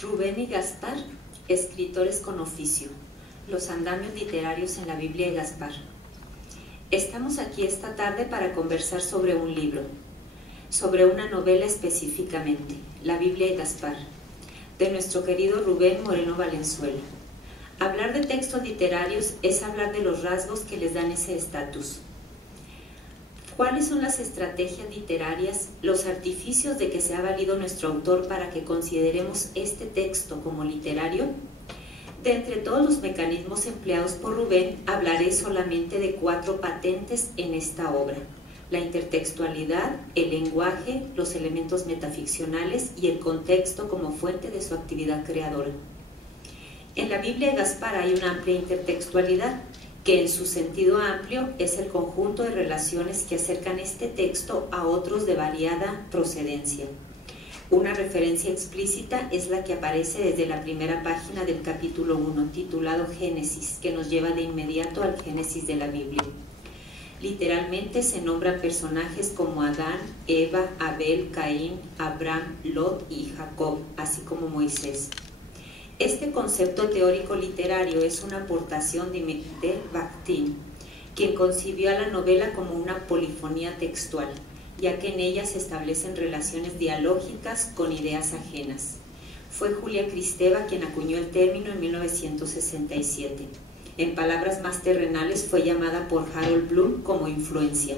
Rubén y Gaspar, escritores con oficio. Los andamios literarios en la Biblia de Gaspar. Estamos aquí esta tarde para conversar sobre un libro, sobre una novela específicamente, la Biblia de Gaspar, de nuestro querido Rubén Moreno Valenzuela. Hablar de textos literarios es hablar de los rasgos que les dan ese estatus. ¿Cuáles son las estrategias literarias, los artificios de que se ha valido nuestro autor para que consideremos este texto como literario? De entre todos los mecanismos empleados por Rubén, hablaré solamente de 4 patentes en esta obra: la intertextualidad, el lenguaje, los elementos metaficcionales y el contexto como fuente de su actividad creadora. En la Biblia de Gaspar hay una amplia intertextualidad, que en su sentido amplio es el conjunto de relaciones que acercan este texto a otros de variada procedencia. Una referencia explícita es la que aparece desde la primera página del capítulo 1, titulado Génesis, que nos lleva de inmediato al Génesis de la Biblia. Literalmente se nombran personajes como Adán, Eva, Abel, Caín, Abraham, Lot y Jacob, así como Moisés. Este concepto teórico literario es una aportación de Bakhtin, quien concibió a la novela como una polifonía textual, ya que en ella se establecen relaciones dialógicas con ideas ajenas. Fue Julia Kristeva quien acuñó el término en 1967. En palabras más terrenales fue llamada por Harold Bloom como influencia.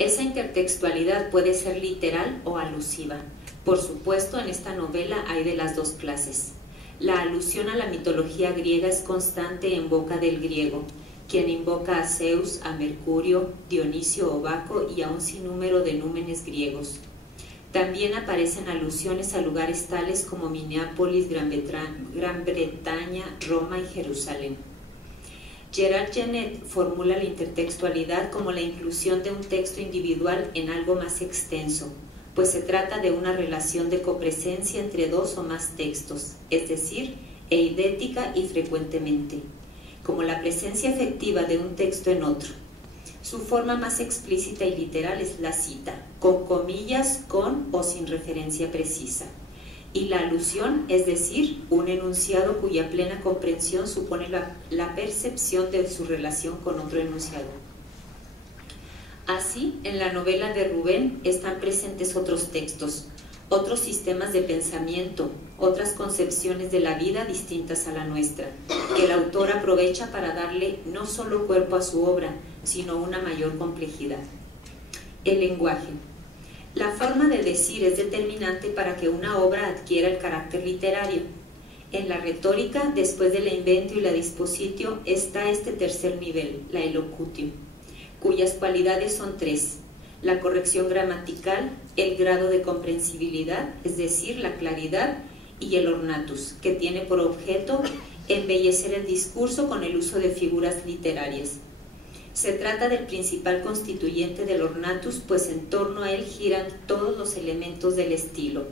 Esa intertextualidad puede ser literal o alusiva. Por supuesto, en esta novela hay de las dos clases. La alusión a la mitología griega es constante en boca del griego, quien invoca a Zeus, a Mercurio, Dionisio o Baco y a un sinnúmero de númenes griegos. También aparecen alusiones a lugares tales como Minneapolis, Gran Bretaña, Roma y Jerusalén. Gerard Genette formula la intertextualidad como la inclusión de un texto individual en algo más extenso, pues se trata de una relación de copresencia entre 2 o más textos, es decir, eidética y frecuentemente, como la presencia efectiva de un texto en otro. Su forma más explícita y literal es la cita, con comillas, con o sin referencia precisa, y la alusión, es decir, un enunciado cuya plena comprensión supone la percepción de su relación con otro enunciado. Así, en la novela de Rubén están presentes otros textos, otros sistemas de pensamiento, otras concepciones de la vida distintas a la nuestra, que el autor aprovecha para darle no solo cuerpo a su obra, sino una mayor complejidad. El lenguaje. La forma de decir es determinante para que una obra adquiera el carácter literario. En la retórica, después de la inventio y la dispositio, está este tercer nivel, la elocutio, cuyas cualidades son 3: la corrección gramatical, el grado de comprensibilidad, es decir, la claridad, y el ornatus, que tiene por objeto embellecer el discurso con el uso de figuras literarias. Se trata del principal constituyente del ornatus, pues en torno a él giran todos los elementos del estilo.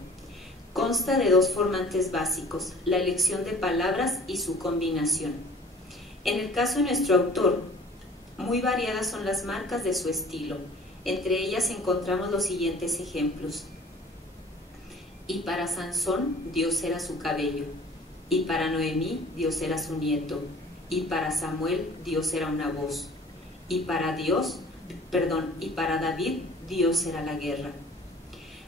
Consta de 2 formantes básicos, la elección de palabras y su combinación. En el caso de nuestro autor, muy variadas son las marcas de su estilo. Entre ellas encontramos los siguientes ejemplos. Y para Sansón, Dios era su cabello. Y para Noemí, Dios era su nieto. Y para Samuel, Dios era una voz. Y para David, Dios era la guerra.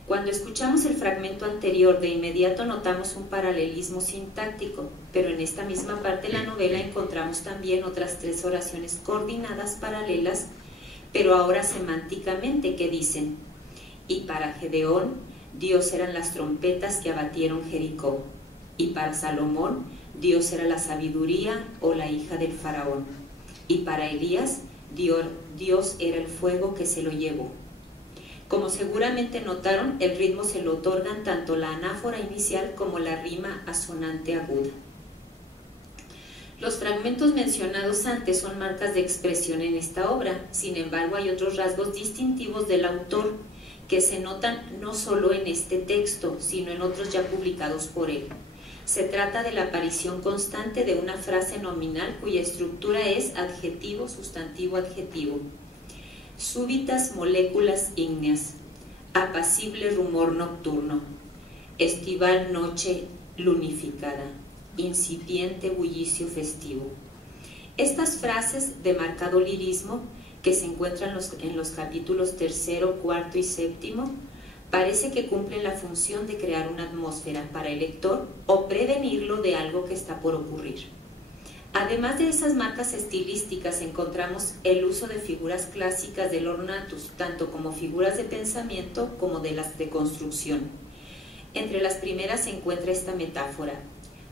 Cuando escuchamos el fragmento anterior, de inmediato notamos un paralelismo sintáctico, pero en esta misma parte de la novela encontramos también otras 3 oraciones coordinadas paralelas, pero ahora semánticamente, que dicen: y para Gedeón, Dios eran las trompetas que abatieron Jericó, y para Salomón, Dios era la sabiduría o la hija del faraón, y para Elías, Dios era el fuego que se lo llevó. Como seguramente notaron, el ritmo se lo otorgan tanto la anáfora inicial como la rima asonante aguda. Los fragmentos mencionados antes son marcas de expresión en esta obra. Sin embargo, hay otros rasgos distintivos del autor que se notan no solo en este texto, sino en otros ya publicados por él. Se trata de la aparición constante de una frase nominal cuya estructura es adjetivo, sustantivo, adjetivo. Súbitas moléculas ígneas, apacible rumor nocturno, estival noche lunificada, incipiente bullicio festivo. Estas frases de marcado lirismo que se encuentran en los capítulos 3, 4 y 7 parece que cumplen la función de crear una atmósfera para el lector o prevenirlo de algo que está por ocurrir. Además de esas marcas estilísticas, encontramos el uso de figuras clásicas del ornatus, tanto como figuras de pensamiento como de las de construcción. Entre las primeras se encuentra esta metáfora: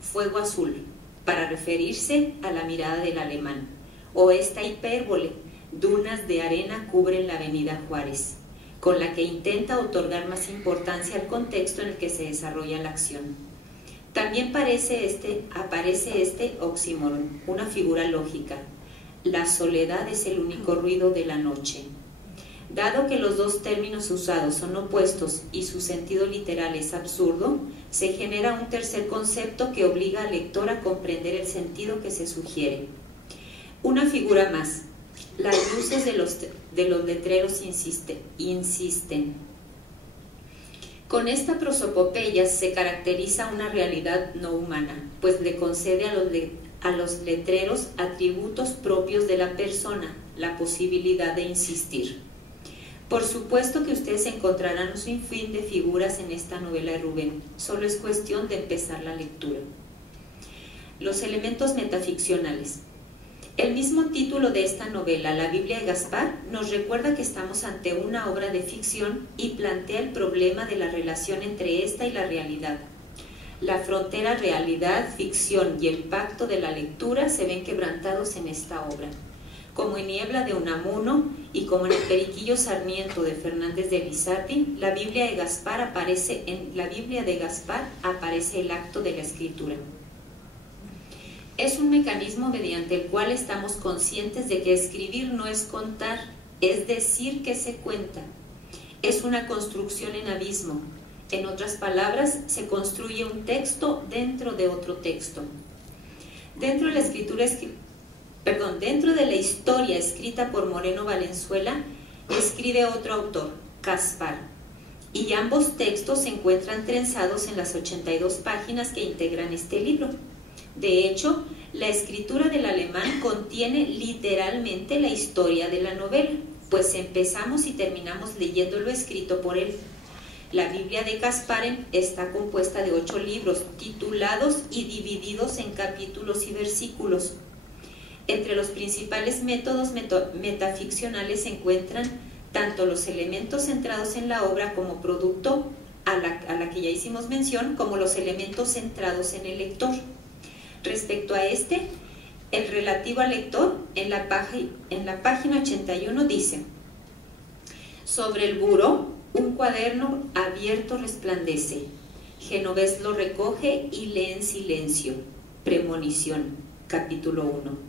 fuego azul, para referirse a la mirada del alemán, o esta hipérbole: dunas de arena cubren la avenida Juárez, con la que intenta otorgar más importancia al contexto en el que se desarrolla la acción. También aparece este oxímoron, una figura lógica: la soledad es el único ruido de la noche. Dado que los dos términos usados son opuestos y su sentido literal es absurdo, se genera un tercer concepto que obliga al lector a comprender el sentido que se sugiere. Una figura más: las luces de los letreros insisten. Con esta prosopopeya se caracteriza una realidad no humana, pues le concede a los letreros atributos propios de la persona, la posibilidad de insistir. Por supuesto que ustedes encontrarán un sinfín de figuras en esta novela de Rubén, solo es cuestión de empezar la lectura. Los elementos metaficcionales. El mismo título de esta novela, La Biblia de Gaspar, nos recuerda que estamos ante una obra de ficción y plantea el problema de la relación entre esta y la realidad. La frontera realidad-ficción y el pacto de la lectura se ven quebrantados en esta obra. Como en Niebla de Unamuno y como en el Periquillo Sarmiento de Fernández de Lizardi, en la Biblia de Gaspar aparece el acto de la escritura. Es un mecanismo mediante el cual estamos conscientes de que escribir no es contar, es decir que se cuenta. Es una construcción en abismo. En otras palabras, se construye un texto dentro de otro texto. Dentro de la historia escrita por Moreno Valenzuela, escribe otro autor, Gaspar, y ambos textos se encuentran trenzados en las 82 páginas que integran este libro. De hecho, la escritura del alemán contiene literalmente la historia de la novela, pues empezamos y terminamos leyendo lo escrito por él. La Biblia de Gaspar está compuesta de 8 libros, titulados y divididos en capítulos y versículos. Entre los principales métodos metaficcionales se encuentran tanto los elementos centrados en la obra como producto, a la que ya hicimos mención, como los elementos centrados en el lector. Respecto a este, el relativo al lector, en la página 81 dice: sobre el buró, un cuaderno abierto resplandece. Genovés lo recoge y lee en silencio. Premonición, capítulo 1.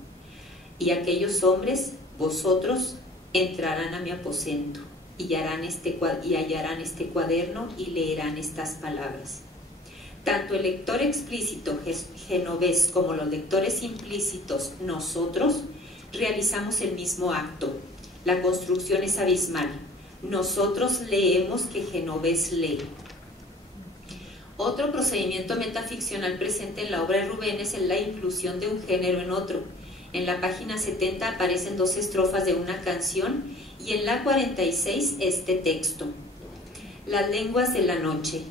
Y aquellos hombres, vosotros, entrarán a mi aposento y hallarán este cuaderno y leerán estas palabras. Tanto el lector explícito, Genovés, como los lectores implícitos, nosotros, realizamos el mismo acto. La construcción es abismal. Nosotros leemos que Genovés lee. Otro procedimiento metaficcional presente en la obra de Rubén es la inclusión de un género en otro. En la página 70 aparecen 2 estrofas de una canción y en la 46 este texto: las lenguas de la noche,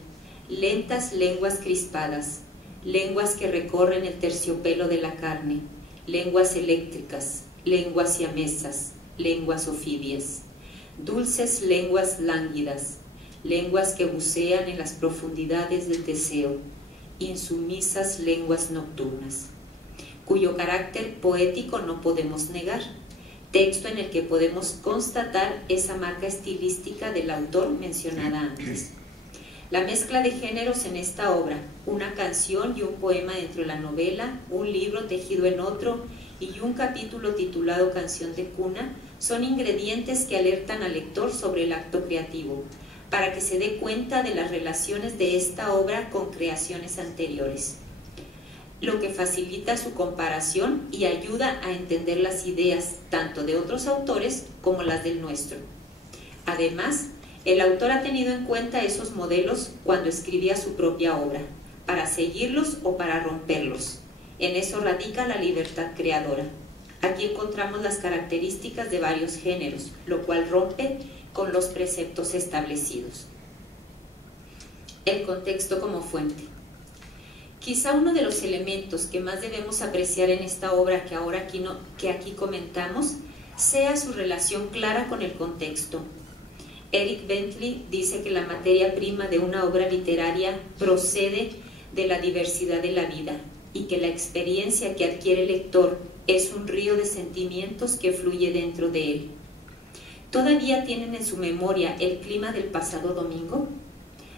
lentas lenguas crispadas, lenguas que recorren el terciopelo de la carne, lenguas eléctricas, lenguas siamesas, lenguas ofidias, dulces lenguas lánguidas, lenguas que bucean en las profundidades del deseo, insumisas lenguas nocturnas, cuyo carácter poético no podemos negar, texto en el que podemos constatar esa marca estilística del autor mencionada antes. La mezcla de géneros en esta obra, una canción y un poema dentro de la novela, un libro tejido en otro y un capítulo titulado Canción de cuna, son ingredientes que alertan al lector sobre el acto creativo, para que se dé cuenta de las relaciones de esta obra con creaciones anteriores, lo que facilita su comparación y ayuda a entender las ideas tanto de otros autores como las del nuestro. Además, el autor ha tenido en cuenta esos modelos cuando escribía su propia obra, para seguirlos o para romperlos. En eso radica la libertad creadora. Aquí encontramos las características de varios géneros, lo cual rompe con los preceptos establecidos. El contexto como fuente. Quizá uno de los elementos que más debemos apreciar en esta obra que aquí comentamos sea su relación clara con el contexto. Eric Bentley dice que la materia prima de una obra literaria procede de la diversidad de la vida y que la experiencia que adquiere el lector es un río de sentimientos que fluye dentro de él. ¿Todavía tienen en su memoria el clima del pasado domingo?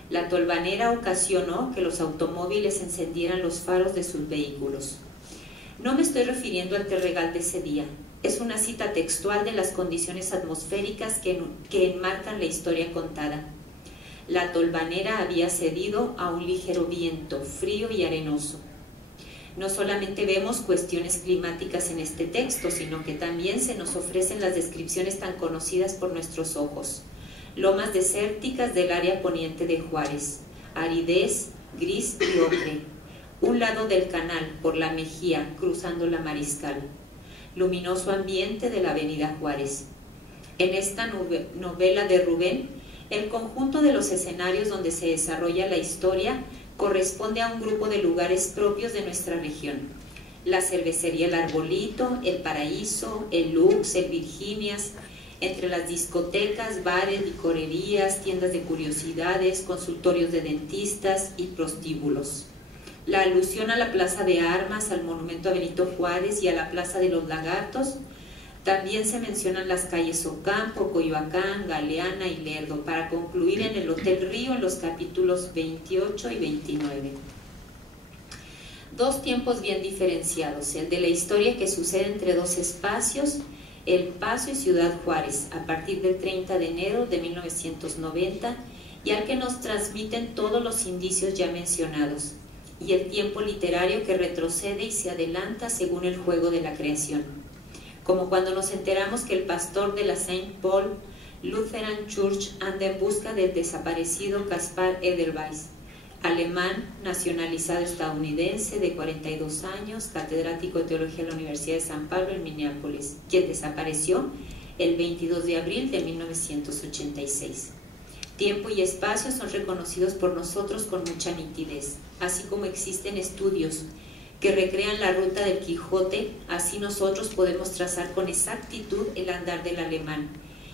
La tolvanera ocasionó que los automóviles encendieran los faros de sus vehículos. No me estoy refiriendo al terregal de ese día. Es una cita textual de las condiciones atmosféricas que enmarcan la historia contada. La tolvanera había cedido a un ligero viento, frío y arenoso. No solamente vemos cuestiones climáticas en este texto, sino que también se nos ofrecen las descripciones tan conocidas por nuestros ojos. Lomas desérticas del área poniente de Juárez, aridez, gris y ocre. Un lado del canal, por la Mejía, cruzando la Mariscal. Luminoso ambiente de la avenida Juárez. En esta novela de Rubén, el conjunto de los escenarios donde se desarrolla la historia corresponde a un grupo de lugares propios de nuestra región. La cervecería El Arbolito, El Paraíso, el Lux, el Virginias, entre las discotecas, bares, licorerías, tiendas de curiosidades, consultorios de dentistas y prostíbulos. La alusión a la Plaza de Armas, al monumento a Benito Juárez y a la Plaza de los Lagartos. También se mencionan las calles Ocampo, Coyoacán, Galeana y Lerdo, para concluir en el Hotel Río en los capítulos 28 y 29. Dos tiempos bien diferenciados, el de la historia que sucede entre dos espacios, El Paso y Ciudad Juárez, a partir del 30 de enero de 1990, y al que nos transmiten todos los indicios ya mencionados, y el tiempo literario que retrocede y se adelanta según el juego de la creación. Como cuando nos enteramos que el pastor de la St. Paul Lutheran Church anda en busca del desaparecido Caspar Edelweiss, alemán nacionalizado estadounidense de 42 años, catedrático de teología de la Universidad de San Pablo en Minneapolis, quien desapareció el 22 de abril de 1986. Tiempo y espacio son reconocidos por nosotros con mucha nitidez, así como existen estudios que recrean la ruta del Quijote, así nosotros podemos trazar con exactitud el andar del alemán,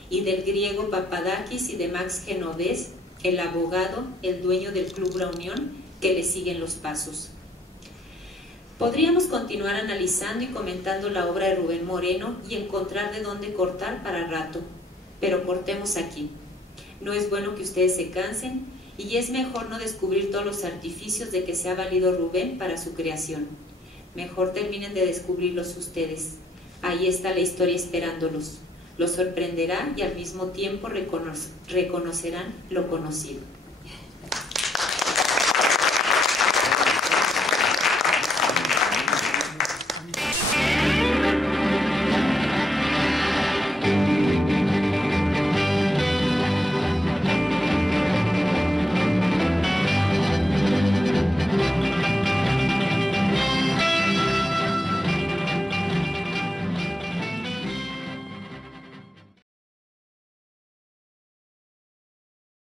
y del griego Papadakis y de Max Genovés, el abogado, el dueño del Club La Unión, que le siguen los pasos. Podríamos continuar analizando y comentando la obra de Rubén Moreno y encontrar de dónde cortar para rato, pero cortemos aquí. No es bueno que ustedes se cansen, y es mejor no descubrir todos los artificios de que se ha valido Rubén para su creación. Mejor terminen de descubrirlos ustedes. Ahí está la historia esperándolos. Los sorprenderá y al mismo tiempo reconocerán lo conocido.